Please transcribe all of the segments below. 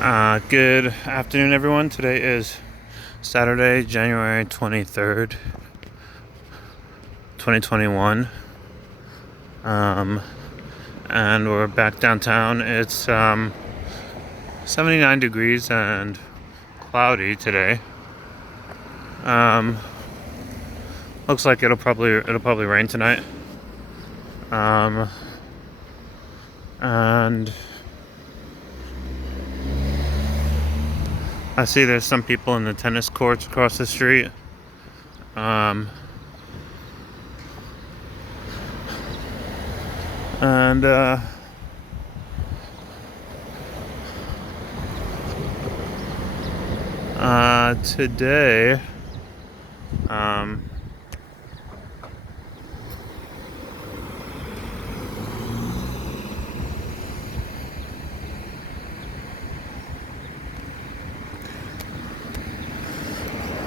Good afternoon, everyone. Today is Saturday, January 23rd, 2021. And we're back downtown. It's 79 degrees and cloudy today. Looks like it'll probably rain tonight. And I see there's some people in the tennis courts across the street. Today,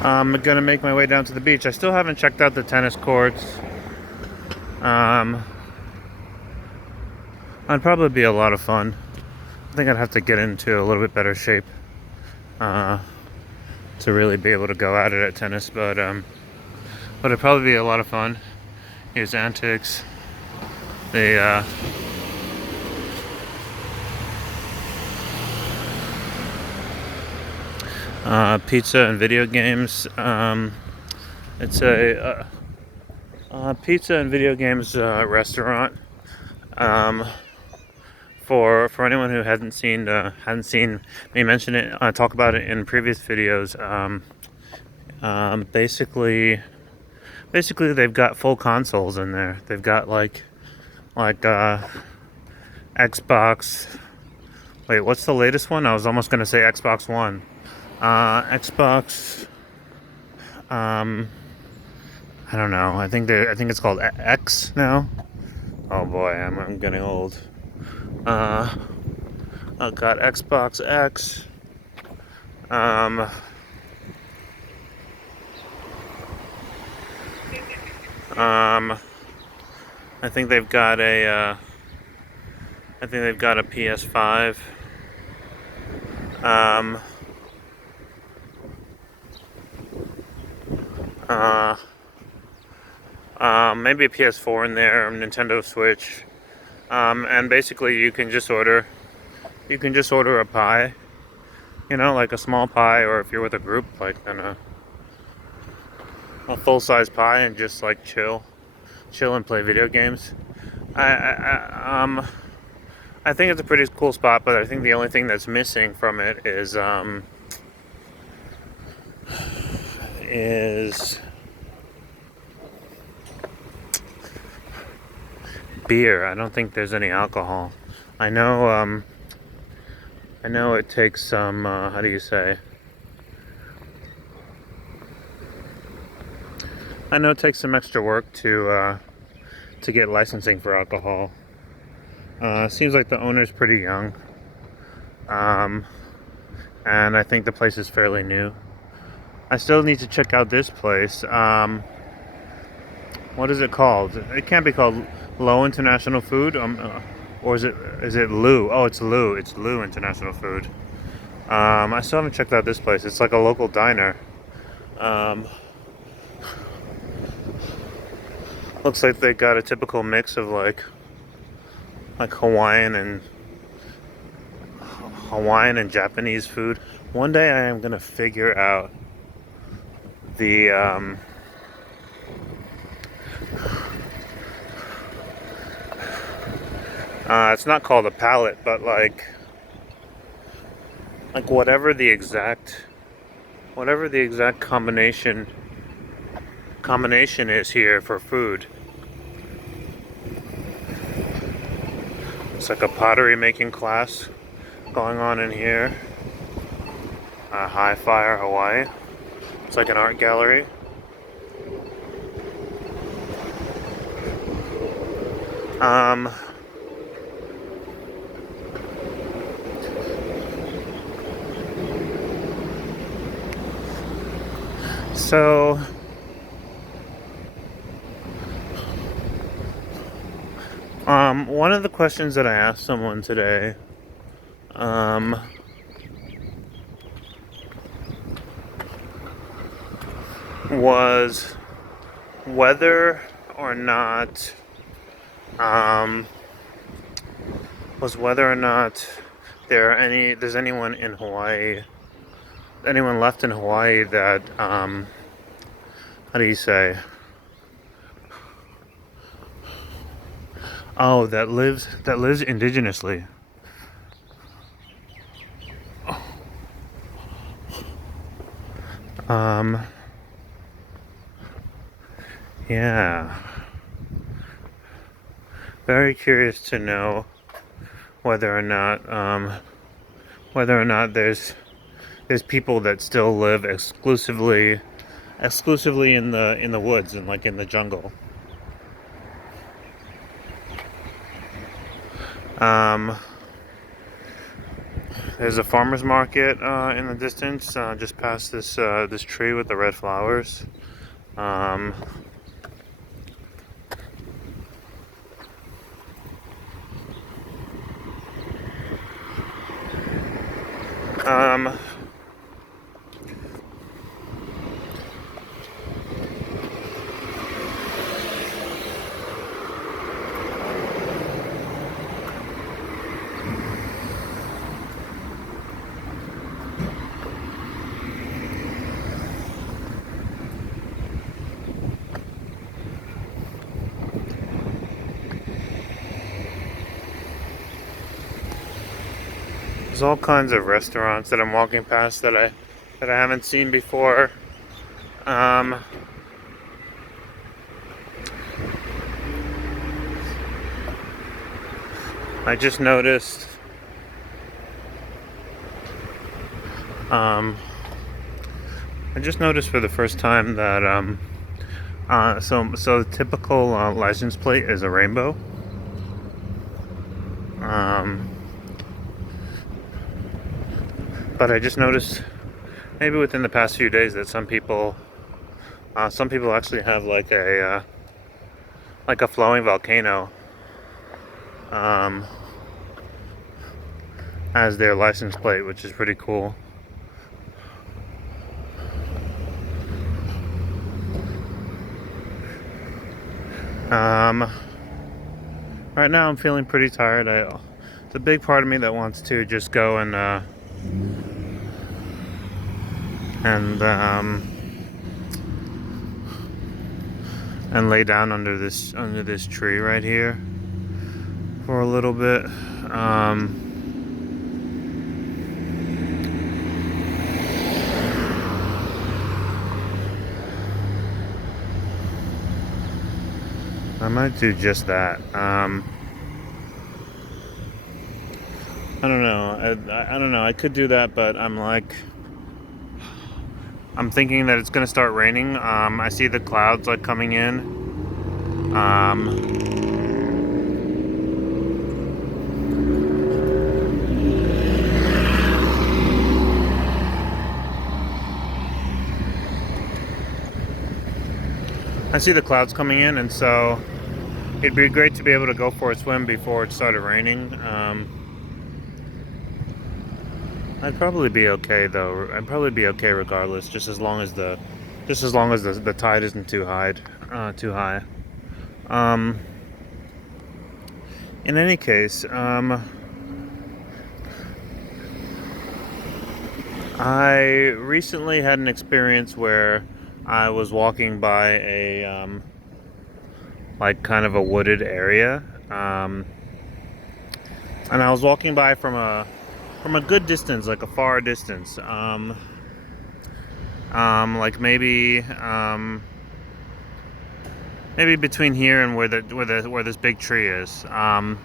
I'm gonna make my way down to the beach. I still haven't checked out the tennis courts. I'd probably be a lot of fun. I think I'd have to get into a little bit better shape to really be able to go at it at tennis, but it'd probably be a lot of fun. Here's antics. The pizza and video games. It's a pizza and video games restaurant. For anyone who hadn't seen me mention it, talk about it in previous videos. Basically they've got full consoles in there. They've got like Xbox. Wait, what's the latest one? I was almost gonna say Xbox One. Xbox. I don't know. I think it's called X now. Oh boy, I'm getting old. I've got Xbox X. I think they've got a PS5. Maybe a PS4 in there, Nintendo Switch. And basically you can just order a pie, like a small pie, or if you're with a group, like a full-size pie, and just like chill and play video games. I think it's a pretty cool spot, but I think the only thing that's missing from it is beer. I don't think there's any alcohol. I know it takes some how do you say? I know it takes some extra work to get licensing for alcohol. Seems like the owner's pretty young. And I think the place is fairly new. I still need to check out this place. What is it called? It can't be called Low International Food, or is it Lou? Oh, it's Lou. It's Lou International Food. I still haven't checked out this place. It's like a local diner. Looks like they got a typical mix of like Hawaiian and Japanese food. One day I am gonna figure out the it's not called a palette, but like whatever the exact combination is here for food. It's like a pottery making class going on in here. High Fire Hawaii. It's like an art gallery. So one of the questions that I asked someone today was whether or not um, there's anyone in Hawaii, anyone left in Hawaii that how do you say? Oh, that lives indigenously. Um, yeah. Very curious to know whether or not there's people that still live exclusively in the woods and like in the jungle. There's a farmer's market in the distance, just past this tree with the red flowers. Um, um, There's all kinds of restaurants that I'm walking past that I haven't seen before. Um, I just noticed. For the first time that so the typical license plate is a rainbow. But I just noticed maybe within the past few days that some people actually have like a flowing volcano as their license plate, which is pretty cool. Right now I'm feeling pretty tired. It's a big part of me that wants to just go and lay down under this tree right here for a little bit. I might do just that. I don't know. I don't know. I could do that, but I'm thinking that it's gonna start raining. I see the clouds like coming in. I see the clouds coming in, and so it'd be great to be able to go for a swim before it started raining. I'd probably be okay though. I'd probably be okay regardless, just as long as the tide isn't too high. In any case, I recently had an experience where I was walking by a like kind of a wooded area, and I was walking by from a good distance, like a far distance, like maybe between here and where this big tree is, and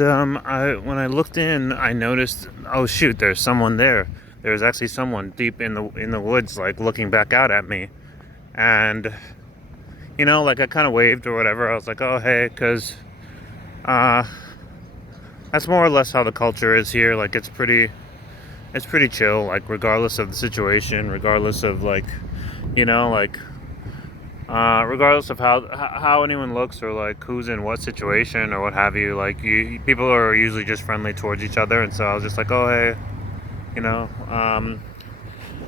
when I looked in, I noticed, oh shoot, there's someone there. There's actually someone deep in the woods, like looking back out at me, and like I kind of waved or whatever. I was like, oh hey, because that's more or less how the culture is here. Like it's pretty chill, like regardless of the situation, regardless of regardless of how anyone looks or like who's in what situation or what have you. Like people are usually just friendly towards each other, and so I was just like, oh hey. you know,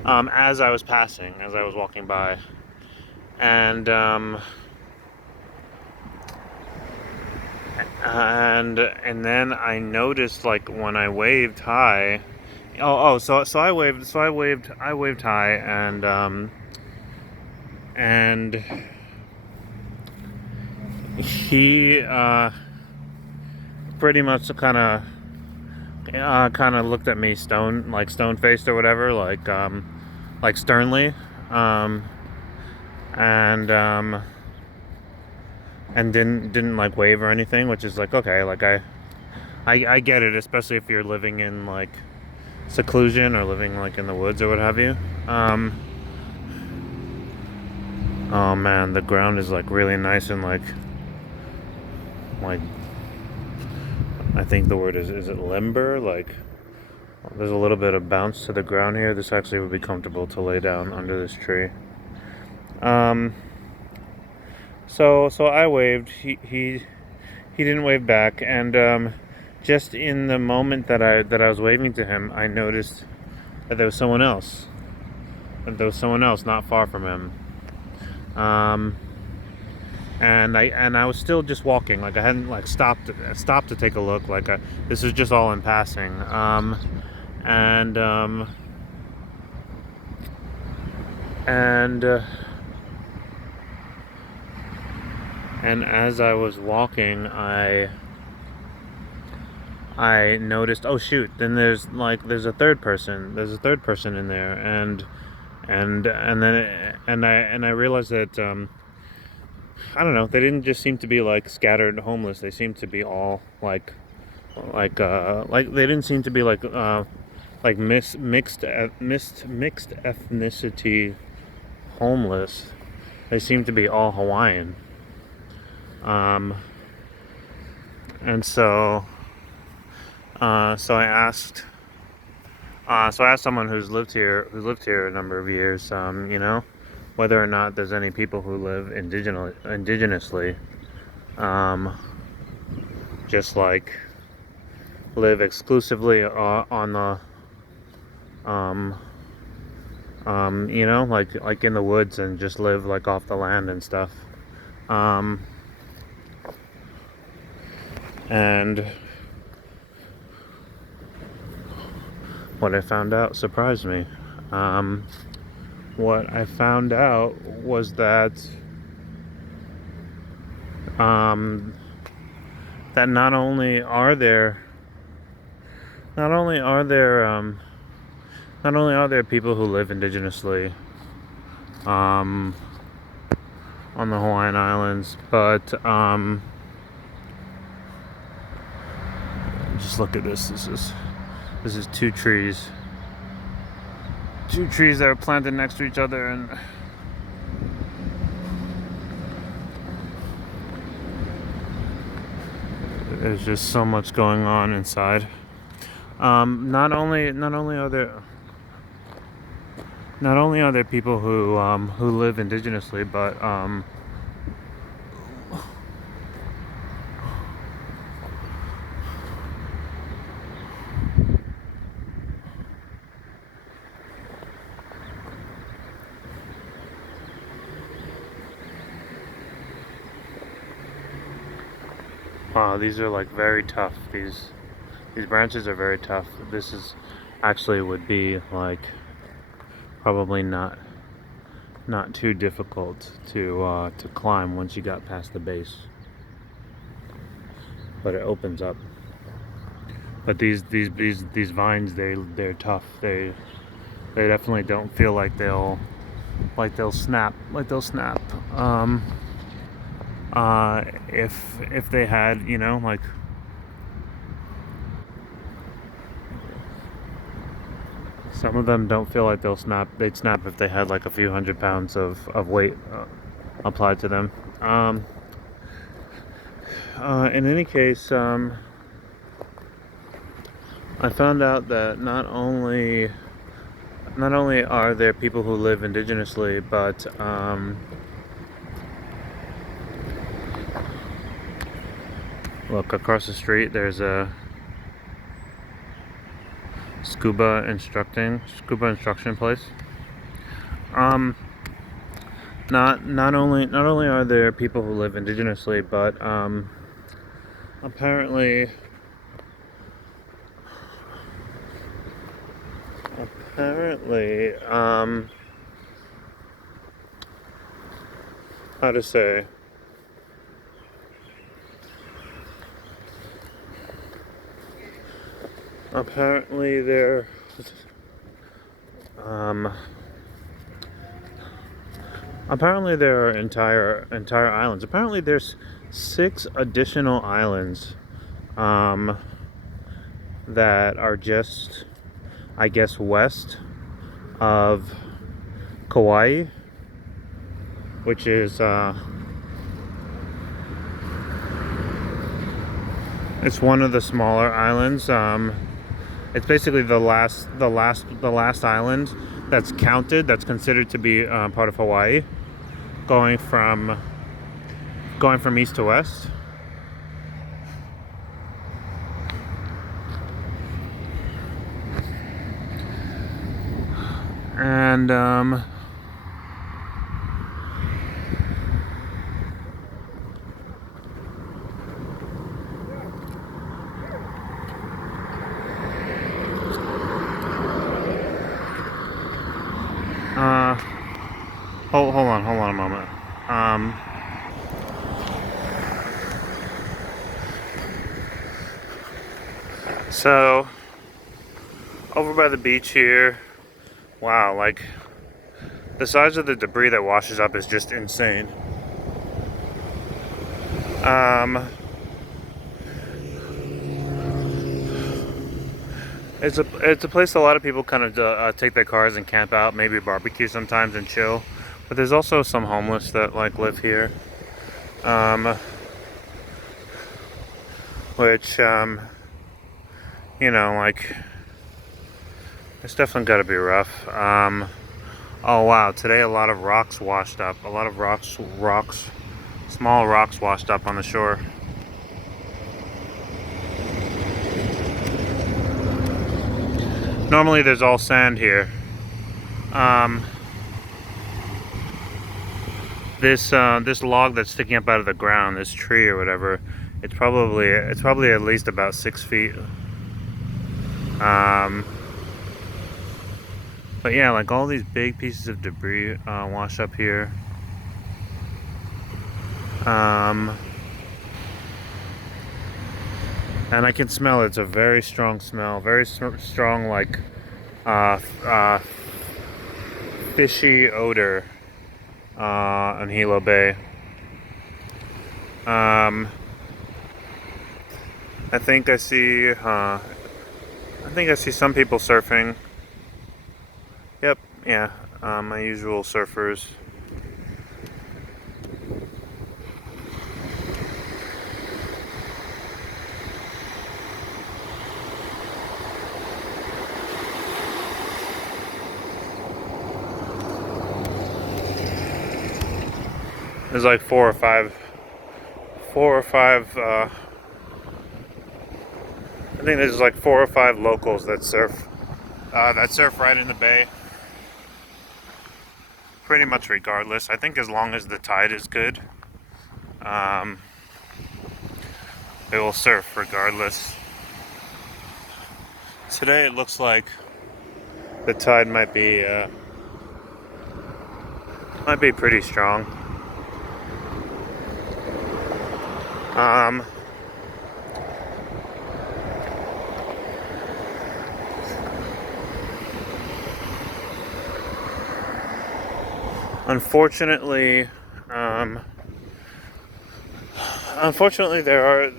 as I was walking by, and then I noticed, like, when I waved hi. So I waved hi, and he pretty much kind of looked at me stone faced or whatever, like sternly, um, and didn't like wave or anything, which is like, okay, like I get it, especially if you're living in like seclusion or living like in the woods or what have you. Oh man, the ground is like really nice and like I think the word is it limber? Like there's a little bit of bounce to the ground here. This actually would be comfortable to lay down under this tree. So I waved. He didn't wave back, and just in the moment that I was waving to him, I noticed that there was someone else. That there was someone else not far from him. And I was still just walking, like I hadn't like stopped to take a look, like this is just all in passing. And as I was walking, I noticed, oh shoot, then there's a third person in there, and I realized that I don't know, they didn't just seem to be like scattered homeless. They seemed to be all like they didn't seem to be like mixed ethnicity homeless. They seemed to be all Hawaiian. And so I asked someone who's lived here a number of years, whether or not there's any people who live indigenously, just like live exclusively on the, like in the woods and just live like off the land and stuff. And what I found out surprised me. What I found out was that that not only are there people who live indigenously on the Hawaiian Islands, but just look at this. This is two trees that are planted next to each other, and there's just so much going on inside. Not only are there people who live indigenously, but wow, these are like very tough. These branches are very tough. This is actually would be like probably not too difficult to climb once you got past the base. But it opens up. But these vines, they're tough. They definitely don't feel like they'll snap. If they had, like some of them don't feel like they'll snap. They'd snap if they had like a few 100 pounds of weight applied to them. In any case, I found out that not only are there people who live indigenously, but look across the street. There's a scuba instruction place. Not only are there people who live indigenously, but apparently how to say, apparently there are entire islands. Apparently there's 6 additional islands that are just, I guess, west of Kauai, which is it's one of the smaller islands. It's basically the last island that's counted, that's considered to be part of Hawaii, going from east to west. And hold on a moment. So over by the beach here, wow, like the size of the debris that washes up is just insane. It's a place a lot of people kind of take their cars and camp out, maybe barbecue sometimes and chill. But there's also some homeless that like live here, which you know, like, it's definitely got to be rough. Oh wow, today a lot of rocks washed up. A lot of small rocks washed up on the shore. Normally there's all sand here. This log that's sticking up out of the ground, this tree or whatever, it's probably at least about 6 feet. But yeah, like all these big pieces of debris wash up here. And I can smell it. It's a very strong smell, very strong, like fishy odor on Hilo Bay. I think I see some people surfing. Yep, yeah, my usual surfers. There's like four or five. I think there's like 4 or 5 locals that surf right in the bay. Pretty much regardless. I think as long as the tide is good, they will surf regardless. Today it looks like the tide might be pretty strong. Unfortunately, there are,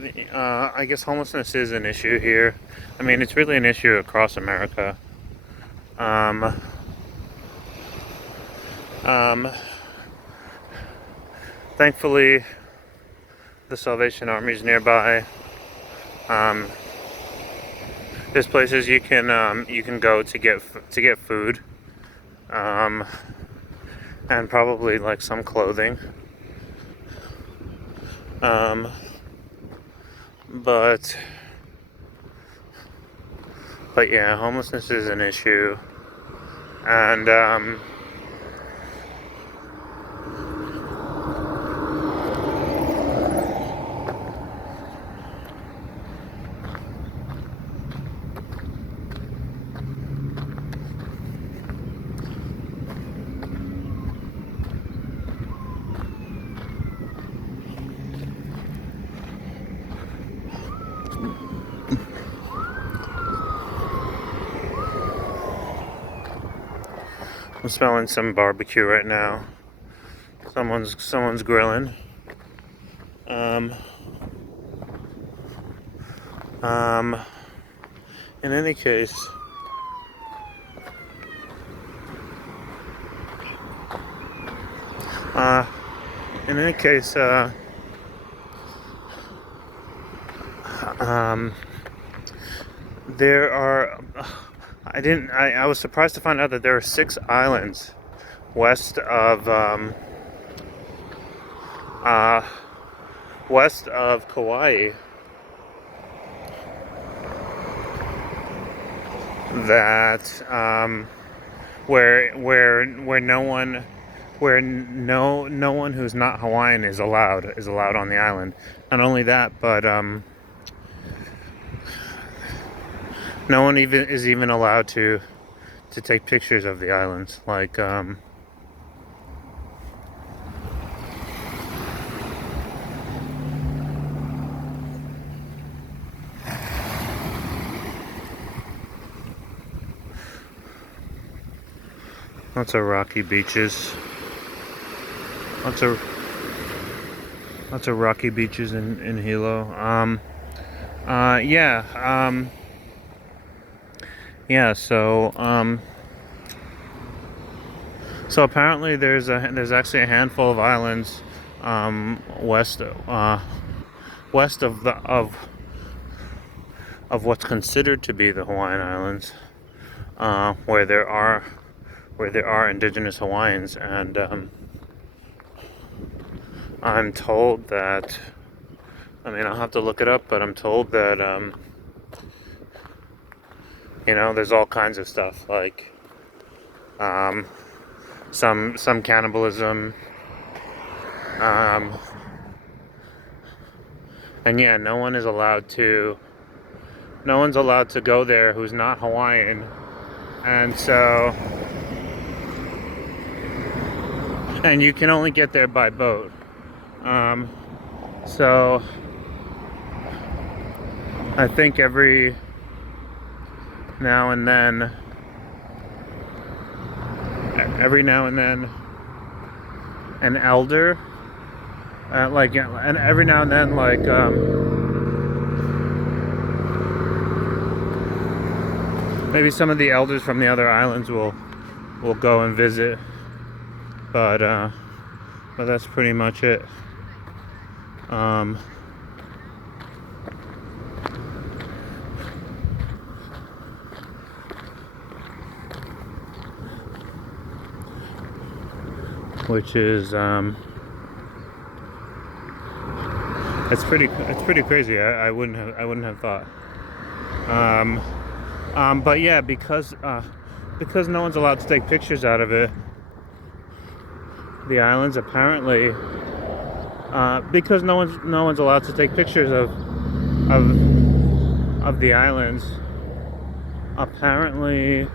I guess homelessness is an issue here. I mean, it's really an issue across America. Thankfully, the Salvation Army is nearby. There's places you can go to get food, and probably like some clothing. But But yeah, homelessness is an issue, and I'm smelling some barbecue right now. Someone's grilling. In any case, in any case, there are. I was surprised to find out that there are 6 islands west of Kauai that where no one who's not Hawaiian is allowed on the island. Not only that, but no one is even allowed to take pictures of the islands. Like lots of rocky beaches. Lots of rocky beaches in Hilo. So apparently there's actually a handful of islands west of what's considered to be the Hawaiian Islands, where there are indigenous Hawaiians, and I'm told that, I mean, I'll have to look it up, but I'm told that there's all kinds of stuff, like some cannibalism, and yeah, no one's allowed to go there who's not Hawaiian, and you can only get there by boat. So I think every now and then, an elder, and every now and then, like maybe some of the elders from the other islands will go and visit, but that's pretty much it. Which is it's pretty crazy. I wouldn't have thought. But yeah, because no one's allowed to take pictures out of it, the islands apparently, because no one's allowed to take pictures of the islands, apparently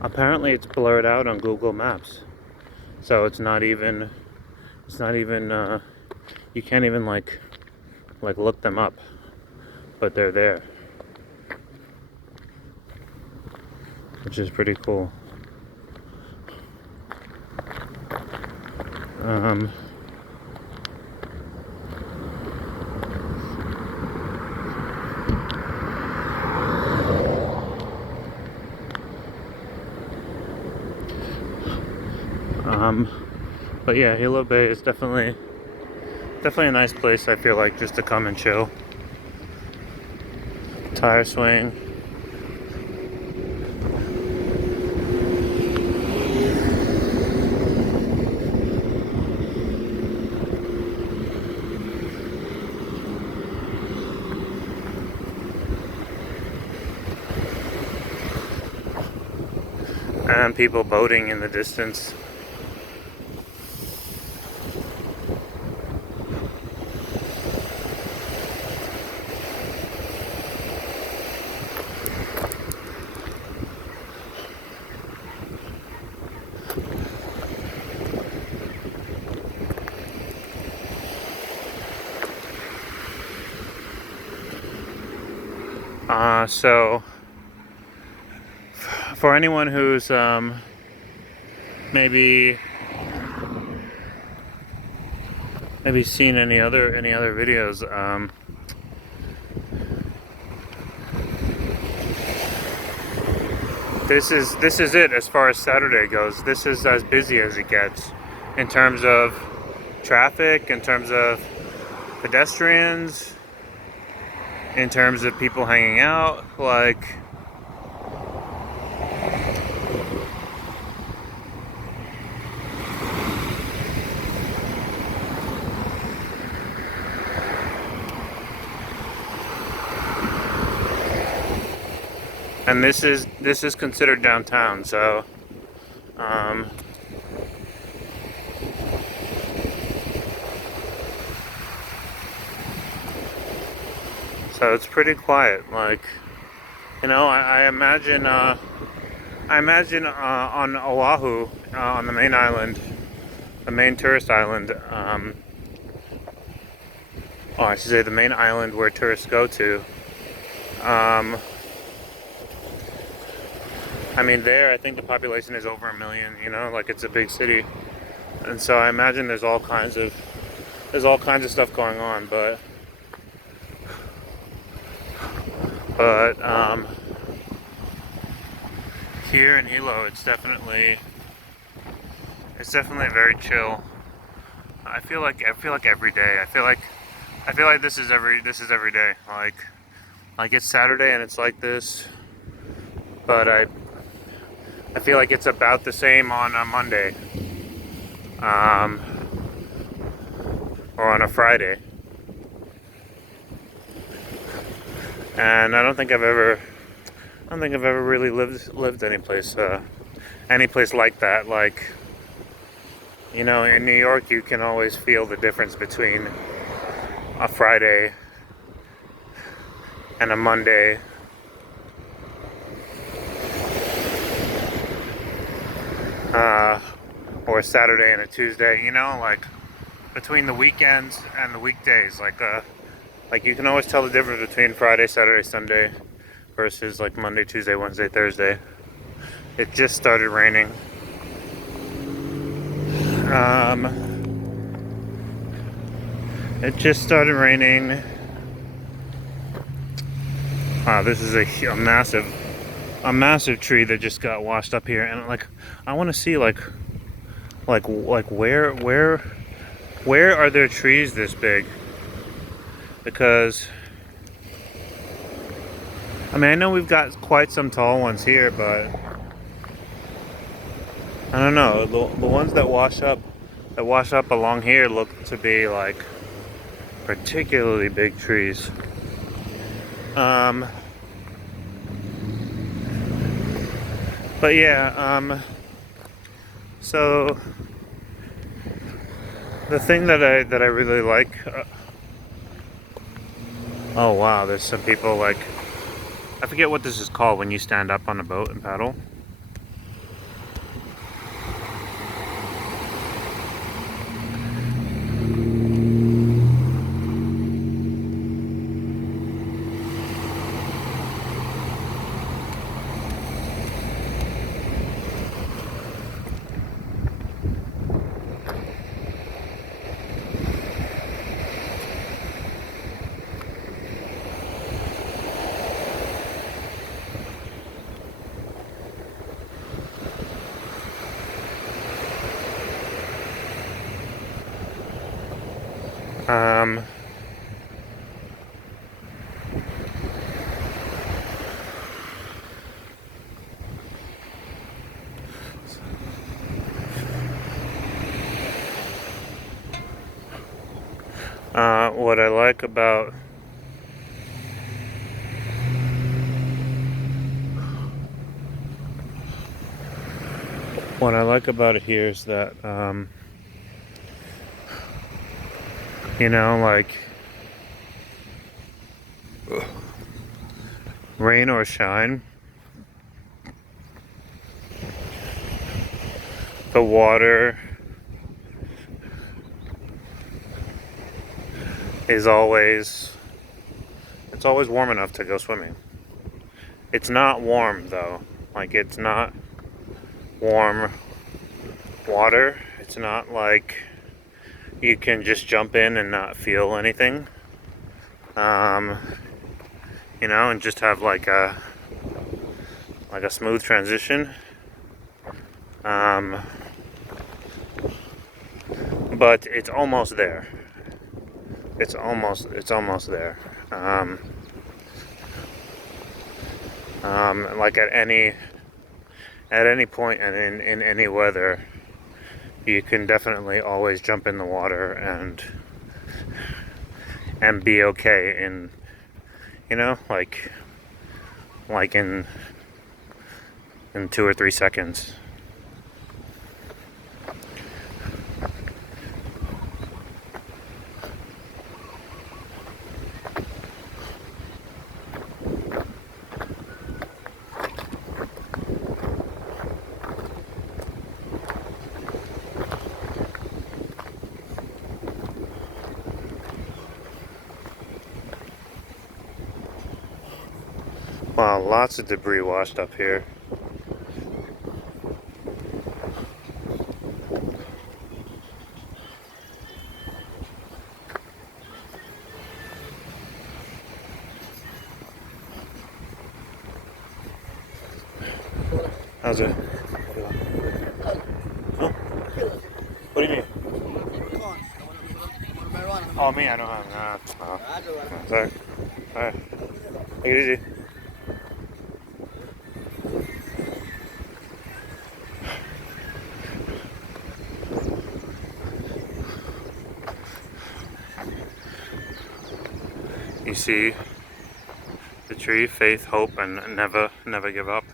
apparently it's blurred out on Google Maps, so it's not even you can't even like look them up, but they're there, which is pretty cool. But yeah, Hilo Bay is definitely a nice place, I feel like, just to come and chill. Tire swing. and people boating in the distance. So for anyone who's maybe seen any other videos, this is it as far as Saturday goes. This is as busy as it gets in terms of traffic, in terms of pedestrians, in terms of people hanging out. Like, and this is considered downtown, so so it's pretty quiet. Like, you know, I imagine on Oahu, on the main island, the main tourist island, oh, I should say the main island where tourists go to. I mean, there, I think the population is over 1 million. You know, like, it's a big city, and so I imagine there's all kinds of stuff going on. But here in Hilo, it's definitely very chill. I feel like every day. I feel like this is every day. Like it's Saturday and it's like this, but I feel like it's about the same on a Monday, or on a Friday. And I don't think I've ever really lived any place like that. Like, you know, in New York, you can always feel the difference between a Friday and a Monday. Or a Saturday and a Tuesday, you know, like between the weekends and the weekdays, like you can always tell the difference between Friday, Saturday, Sunday versus like Monday, Tuesday, Wednesday, Thursday. It just started raining. It just started raining. Wow, this is a massive tree that just got washed up here, and like I want to see like where are there trees this big? Because I mean, I know we've got quite some tall ones here, but I don't know, the ones that wash up along here look to be like particularly big trees. But yeah, so the thing that I really like, oh wow, there's some people, like, I forget what this is called when you stand up on a boat and paddle. What I like about What I like about it here is that, you know, like, rain or shine, the water is always, it's always warm enough to go swimming. It's not warm though, like it's not warm water. It's not like you can just jump in and not feel anything, you know, and just have like a smooth transition. But it's almost there. It's almost there. Like at any point and in any weather, you can definitely always jump in the water and be okay in, you know, like in 2 or 3 seconds. Wow, lots of debris washed up here. How's it? Huh? What do you mean? Oh, me? I don't have that. Oh. Sorry. Alright. Take it easy. You see the tree, faith, hope, and never give up.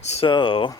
So